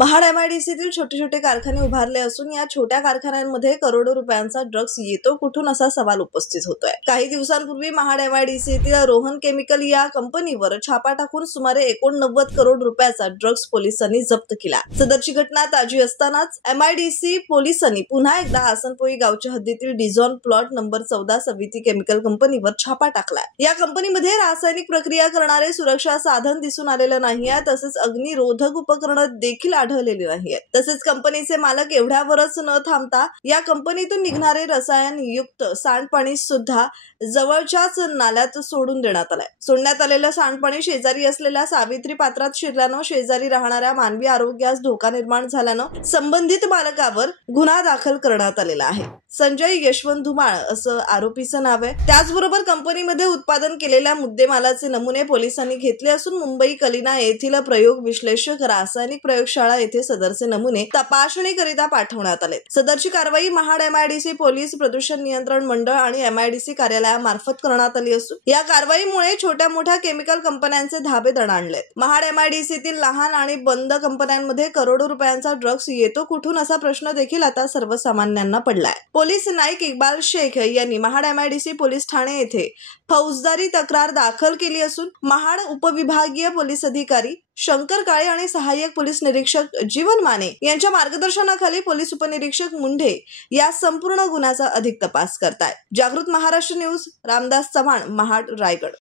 महाड एमआयडीसीतील छोटे छोटे कारखाने उभारले असून या छोट्या कारखान्यांमध्ये करोडो रुपयांचा ड्रग्स येतो कुठून असा सवाल उपस्थित होतोय। काही दिवसांपूर्वी महाड एमआयडीसीतील रोहन केमिकल या कंपनीवर छापा टाकून सुमारे 89 करोड रुपयाचा ड्रग्स पोलिसांनी जप्त केला। सदरची घटना ताजी असतानाच एमआयडीसी पोलिसांनी पुन्हा एकदा आसनपोई गावच्या हद्दीतील डिझॉन प्लॉट नंबर 14 सविती केमिकल कंपनीवर छापा टाकलाय। या कंपनीमध्ये रासायनिक प्रक्रिया करणारे सुरक्षा साधन दिसून आलेलं नाहीये, तसेच अग्निरोधक उपकरण देखील आढळलेली नाहीये। तसेच कंपनीचे मालक एवढ्यावरच न थांबता या कंपनीतून निघणारे रसायन युक्त सांडपाणी सुद्धा जवळच्याच नाल्यात सोडून देण्यात आलंय। सोडण्यात आलेलं सांडपाणी शेजारी असलेल्या सावित्री पात्रात शिरल्यानं शेजारी राहणाऱ्या मानवी आरोग्यास धोका निर्माण झाल्यानं संबंधित मालकावर गुन्हा दाखल करण्यात आलेला आहे। संजय यशवंत धुमाळ असं आरोपीचं नाव आहे। त्याचबरोबर कंपनीमध्ये उत्पादन केलेल्या मुद्देमालाचे नमुने पोलिसांनी घेतले असून मुंबई कलिना येथील प्रयोग विश्लेषक रासायनिक प्रयोगशाळा येथे सदरचे नमुने तपासणीकरिता पाठवण्यात आले। सदरची कारवाई महाड एमआयडीसी पोलीस प्रदूषण नियंत्रण मंडळ आणि एमआयडीसी कार्यालयामार्फत करण्यात आली असून या कारवाईमुळे छोट्या मोठ्या केमिकल कंपन्यांचे धाबे दणाणलेत। महाड एमआयडीसीतील लहान आणि बंद कंपन्यांमध्ये करोडो रुपयांचा ड्रग्स येतो कुठून असा प्रश्न देखील आता सर्वसामान्यांना पडलाय। पोलीस नाईक इक्बाल शेख यांनी महाड एमआयडीसी पोलीस ठाणे येथे फौजदारी तक्रार दाखल केली असून महाड उपविभागीय पोलीस अधिकारी शंकर काळे आणि सहाय्यक पोलीस निरीक्षक जीवन माने यांच्या मार्गदर्शनाखाली पोलीस उपनिरीक्षक मुंढे या संपूर्ण गुन्ह्याचा अधिक तपास करतायत। जागृत महाराष्ट्र न्यूज, रामदास चव्हाण, महाड, रायगड।